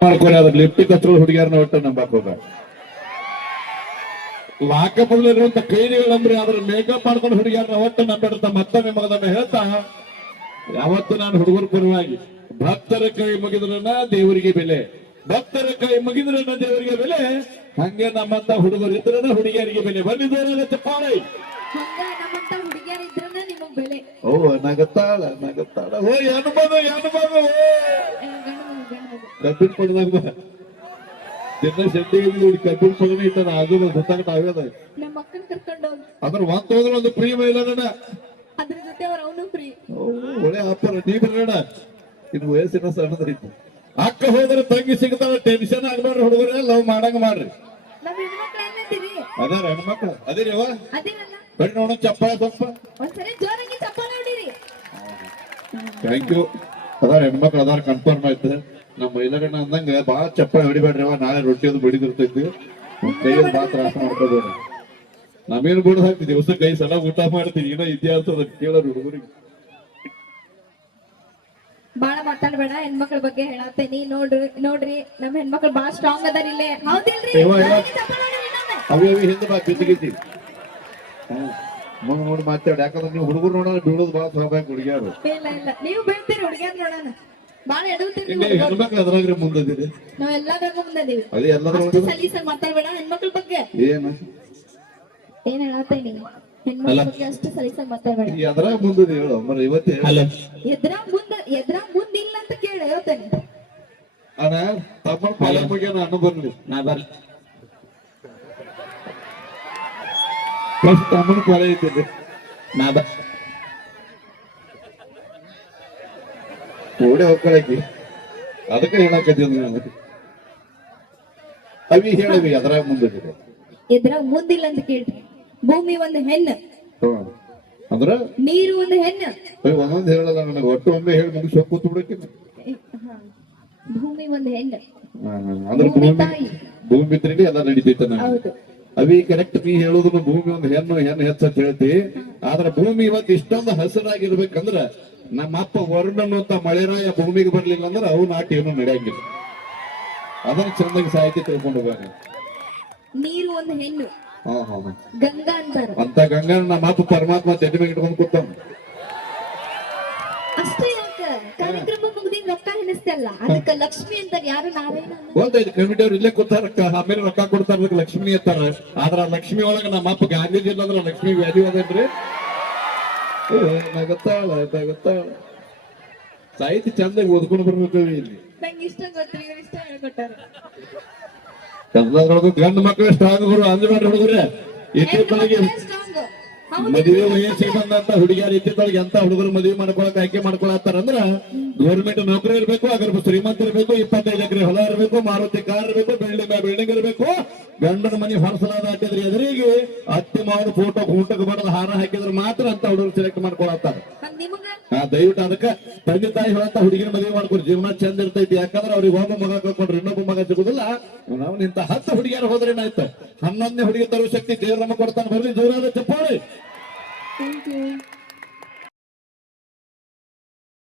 ಮಾಡ್ಕೊರಿ ಅದ್ರ ಲಿಪ್ಟಿಕ್ ಹಚ್ಕೊಂಡು ಹುಡುಗಿಯರ್ನ ಒಟ್ಟ ನಂಬಕ್ ಹೋಗ ಇರುವಂತ ಕೈದಿಗಳಂದ್ರೆ ಅದ್ರ ಮೇಕಪ್ ಮಾಡ್ಕೊಂಡು ಹುಡುಗಿಯರನ್ನ ಒಟ್ಟು ನಂಬಿಡ್ತ ಮತ್ತೊಮ್ಮೆ ಮಗದೊಮ್ಮೆ ಹೇಳ್ತಾ ಯಾವತ್ತು ನಾನು ಹುಡುಗರ ಪರವಾಗಿ ಭಕ್ತರ ಕೈ ಮುಗಿದ್ರನ್ನ ದೇವರಿಗೆ ಬೆಲೆ ಭಕ್ತರ ಕೈ ಮುಗಿದ್ರನ್ನ ದೇವರಿಗೆ ಬೆಲೆ ಹಂಗೆ ನಮ್ಮಂತ ಹುಡುಗರು ಇದ್ರನ ಹುಡುಗಿಯರಿಗೆ ಬೆಲೆ. ಬಂದಿದ್ದೇನೆ ಬೆಲೆ. ಓ ನಗತ್ತಾಳ ನಗತ್ತಾಳ ಓ ಅನುಭವ ಅನುಭವ ಏ, ಗಂಡು ಮಗು, ಕಬ್ಬಿನ ಪಡೆದಾಗ ದಿನ ಶೆಟ್ಟಿ ಇದ್ದು ಕಬ್ಬಿನ ಪಡನೆ ಇಟ್ಟ ಅದು ಗೊತ್ತಾಗಟ ಆಗ್ಯದ ನಮ್ಮ ಅಕ್ಕನ್ ಕರ್ಕೊಂಡು ಹೋಗಿ. ಅದ್ರ ಒಂದ್ ಹೋದ್ರೆ ಒಂದು ಪ್ರೀ ಅದ್ರ ಜೊತೆ ಅವ್ರ ಅವನು ಒಳ್ಳೆ ಅಪ್ಪರ ನೀ ಬರೋಣ ಇದು ವಯಸ್ಸಿನ ಸಣ್ಣದೈತಿ. ಅಕ್ಕ ಹೋದ್ರೆ ತಂಗಿ ಸಿಗ್ತಾವ ಟೆನ್ಷನ್ ಆಗ್ಬಾರ್ದು ಹುಡುಗರ ಲವ್ ಮಾಡಂಗ ಮಾಡ್ರಿ. ಅದಾರ ಹೆಣ್ಮಕ್ಳು ಅದೇನಲ್ಲ? ಬರೀ ನೋಡ ಚಪ್ಪಾಳ ಸ್ವಲ್ಪ. ಒಂದ್ಸರಿ ಜೋರಾಗಿ ಚಪ್ಪಾಳೆ ಹೊಡಿರಿ. ಥ್ಯಾಂಕ್ ಯು ಅದಾರ ಹೆಣ್ಮಕ್ಳು ಅದಾರ ಕನ್ಫರ್ಮ್ ಆಯ್ತು. ನಮ್ಮ ಮೈಲಗಣ್ಣ ಅಂದಂಗ ಬಾಳ ಚಪ್ಪಳ ಹೊಡಿಬೇಡ್ರಿ ಅವ ನಾಳೆ ರೊಟ್ಟಿ ಅದು ಬಡಿದಿರ್ತೈತಿ. ಕೈಯಲ್ಲಿ ಬಾ ತ್ರಾಸ ಮಾಡ್ಕೋಬೇಡ. ನಮೇನು ಬಿಡೋದು ಹಾಕ್ತಿ ದಿವಸಕ್ಕೆ ಕೈ ಸಲ ಊಟ ಮಾಡ್ತೀನಿ ಏನೋ ಇತಿಹಾಸ ಕೇಳೋರು ಹುಡುಗರಿಗೆ. ಬಾಳ ಮಾತಾಡ್ಬೇಡ ಹೆಣ್ಮಕ್ಳ ಬಗ್ಗೆ ಹೇಳತ್ತೇನಿ ನೋಡ್ರಿ ನೋಡ್ರಿ ನಮ್ ಹೆಣ್ಮಕ್ಳು ಬಹಳ ಸ್ಟ್ರಾಂಗ್ ಅದಾರ ಇಲ್ಲೇ. ಹೌದಿಲ್ರಿ. ಅವಿ ಅವಿ ಹಿಂದೆ ಬಾ ಬಿದ್ದಿಗಿದ್ದಿ ನೋಡಿ ಮಾತಾಡಿ. ಯಾಕಂದ್ರೆ ನೀವು ಹುಡುಗರು ನೋಡೋದು ಬೀಳೋದು ಭಾಳ ಸ್ವಾಭಾವಿಕ ಹುಡುಗಿಯರು. ಇಲ್ಲ ಇಲ್ಲ. ನೀವು ಬೀಳ್ತೀರಿ ಹುಡುಗಿಯರ್ ನೋಡೋಣ. ಬಾಳ ಎಡವುತ್ತೀರಿ ಇಲ್ಲಿ ಮುಂದೆ ಹೆಣ್ಮಕ್ಳು ಅದ್ರಾಗ್ರಿ ನಾವ್ ಎಲ್ಲಾದ್ರಾಗೂ ಮುಂದದೀವಿ. ಅದೇ ಎಲ್ಲದ್ರ ಅಷ್ಟು ಸಲೀಸಾಗಿ ಮಾತಾಡ್ಬೇಡ ಹೆಣ್ಮಕ್ಳ ಬಗ್ಗೆ. ಏನು ಏನ್ ಹೇಳತ್ತೇನಿ ಹೆಣ್ಮಕ್ಳ ಬಗ್ಗೆ ಅಷ್ಟು ಸಲೀಸಾಗಿ ಮಾತಾಡ್ಬೇಡ ಈ ಅದ್ರಾಗ ಮುಂದಿದೆ ಹೇಳು ಮರ ಇವತ್ತೇ ಹೇಳು. ಎದ್ರ ಮುಂದ ಎದ್ರ ಮುಂದ್ ಇಲ್ಲ ಅಂತ ಕೇಳಿ ಹೇಳ್ತೇನೆ. ಅಣ್ಣ ತಮ್ಮ ಪಾಲ ಬಗ್ಗೆ ಅಣ್ಣ ಬರ್ಲಿ. ನಾ ಬರ್ಲಿ. ಫಸ್ಟ್ ತಮ್ಮನ ಪಾಲ ಐತಿದೆ ನಾ ಬ ಓಡೆ ಹೋಗ್ಕೊಳಕಿ ಅದಕ್ಕೆ ಹೇಳಕತ್ತೀನಿ ನಾನು ಅವಿ ಹೇಳವಿ ಅದ್ರಾಗ ಮುಂದಿದೆ ಇದ್ರಾಗ ಮುಂದಿಲ್ಲ ಅಂತ ಕೇಳಿ ಭೂಮಿ ಒಂದು ಹೆಣ್ಣು. ಅಂದ್ರ ನೀರು ಒಂದು ಹೆಣ್ಣು ಒಂದೊಂದ್ ಹೇಳಲ್ಲ ನನಗೆ ಒಟ್ಟು ಒಮ್ಮೆ ಹೇಳಿ ಮುಗಿಸಿ ಕೂತು ಬಿಡಕ್ಕೆ ಭೂಮಿ ಒಂದು ಹೆಣ್ಣು ಅಂದ್ರೆ ಭೂಮಿ ಭೂಮಿ ಬಿತ್ತರಿಗೆ ಎಲ್ಲ ನಡೀತೈತೆ ಅವಿ ಕರೆಕ್ಟ್ ನೀ ಹೇಳುದನ್ನು ಭೂಮಿ ಒಂದು ಹೆಣ್ಣು ಹೆಣ್ಣು ಹೆಚ್ಚ ಹೇಳ್ತಿ ಆದ್ರೆ ಭೂಮಿ ಇವತ್ತು ಇಷ್ಟೊಂದು ಹಸಿರಾಗಿರ್ಬೇಕಂದ್ರ ನಮ್ಮ ಅಪ್ಪ ವರುಣ ಅಂತ ಮಳೆರಾಯ ಭೂಮಿಗೆ ಬರ್ಲಿಲ್ಲ ಅಂದ್ರೆ ಅವು ನಾಟಿ ಏನು ನಡೆಯಂಗಿಲ್ಲ. ಅದನ್ನ ಚಂದಾಗಿ ಸಾಹಿತ್ಯ ತಿಳ್ಕೊಂಡು ಹೋಗ್ಬೇಕು ನೀರು ಒಂದು ಹೆಣ್ಣು. ಗಂಗಾ ಅಂತಾರ. ಅಂತ ಗಂಗನ ನಮ್ಮ ಅಪ್ಪ ಪರಮಾತ್ಮ ಮೇಲೆ ಇಟ್ಕೊಂಡು ಕೂತಾನ. ಅಷ್ಟೇ ಯಾಕ? ಕಾರ್ಯಕ್ರಮ ಮುಗ್ದಿನ ರೊಕ್ಕ ಹೆಣಿಸ್ತಲ್ಲ ಅದಕ್ಕ ಲಕ್ಷ್ಮಿ ಅಂತಾರ. ಯಾರು ಕಮಿಟಿ ಅವ್ರು ಇಲ್ಲೇ ಕೂತಾರ. ಆಮೇಲೆ ರೊಕ್ಕ ಕೊಡ್ತಾರ ಲಕ್ಷ್ಮಿ ಎತ್ತಾರ ಆದ್ರ ಲಕ್ಷ್ಮಿ ಒಳಗ ನಮ್ಮ ಅಪ್ಪ ಗಾಂಧೀಜಿ ಇಲ್ಲ ಅಂದ್ರ ಲಕ್ಷ್ಮಿ ವ್ಯಾಲ್ಯೂ ಅದೇನ್ರಿ ಏ, ನಗತ್ತಾಳ ನಗತ್ತಾಳ ಸಾಹಿತ್ಯ ಚಂದಾಗಿ ಓದ್ಕೊಂಡು ಬರ್ಬೇಕು ಇಲ್ಲಿ. ನಂಗೆ ಇಷ್ಟ ಗೊತ್ತಿಲ್ಲ ಇಷ್ಟ ಹೇಳ್ಕೊಟ್ಟಾರ. ಕನ್ನಡದೊಳಗೂ ಗಂಡು ಮಕ್ಕಳು ಸ್ಟ್ರಾಂಗ್ ಗುರು ಅಂದ್ಬೇಡ್ರಿ ಹುಡುಗರೇ. ಇತ್ತಿತ್ತೊಳಗೆ ಮದುವೆ ವಯಸ್ಸಿಗೆ ಬಂದಂತ ಹುಡುಗಿಯರು ಇತ್ತಿತ್ತೊಳಗೆ ಎಂತ ಹುಡುಗರು ಮದುವೆ ಮಾಡ್ಕೊಳಕ್ ಆಯ್ಕೆ ಮಾಡ್ಕೊಳತ್ತಾರ ಅಂದ್ರ ಗೌರ್ಮೆಂಟ್ ನೌಕರಿ ಇರ್ಬೇಕು ಅದ್ರ ಶ್ರೀಮಂತ ಇರ್ಬೇಕು ಇಪ್ಪತ್ತೈದು ಎಕರೆ ಹೊಲ ಇರ್ಬೇಕು ಮಾರುತಿ ಕಾರ್ ಇರ್ಬೇಕು ಬಿಲ್ಡಿಂಗ್ ಬಿಲ್ಡಿಂಗ್ ಇರ್ಬೇಕು ಗಂಡನ ಮನೆ ಹೊರಸಲಾದ ಹಾಕಿದ್ರೆ ಎದುರಿಗೆ ಅತ್ತೆ ಮಾವನ ಫೋಟೋ ಕೂಟಕ್ಕೆ ಬಡದ ಹಾರ ಹಾಕಿದ್ರೆ ಮಾತ್ರ ಅಂತ ಹುಡುಗರು ಸೆಲೆಕ್ಟ್ ಮಾಡ್ಕೊಳತ್ತಾರ. ನಿಮಗ? ಹಾ ದಯವಿಟ್ಟು ಅದಕ್ಕ ತಂದೆ ತಾಯಿ ಹೇಳಂತ ಹುಡುಗಿನ ಮದುವೆ ಮಾಡ್ಕೊರಿ ಜೀವನ ಚಂದ ಇರ್ತೈತಿ. ಯಾಕಂದ್ರೆ ಅವ್ರಿಗೆ ಒಬ್ಬ ಮಗ ಕಳ್ಕೊಂಡ್ರೆ ಇನ್ನೊಬ್ಬ ಮಗ ಸಿಗುದಿಲ್ಲ. ನಾವು ಇಂತ ಹತ್ತು ಹುಡುಗಿಯರು ಹೋದ್ರೆ ಏನಾಯ್ತು? ಹನ್ನೊಂದನೇ ಹುಡುಗಿ ತರುವ ಶಕ್ತಿ ದೇವ್ರ ಕೊಡ್ತಾನೆ. ಬರ್ಲಿ ಜೋರಾದ ಚಪ್ಪಾಳಿ.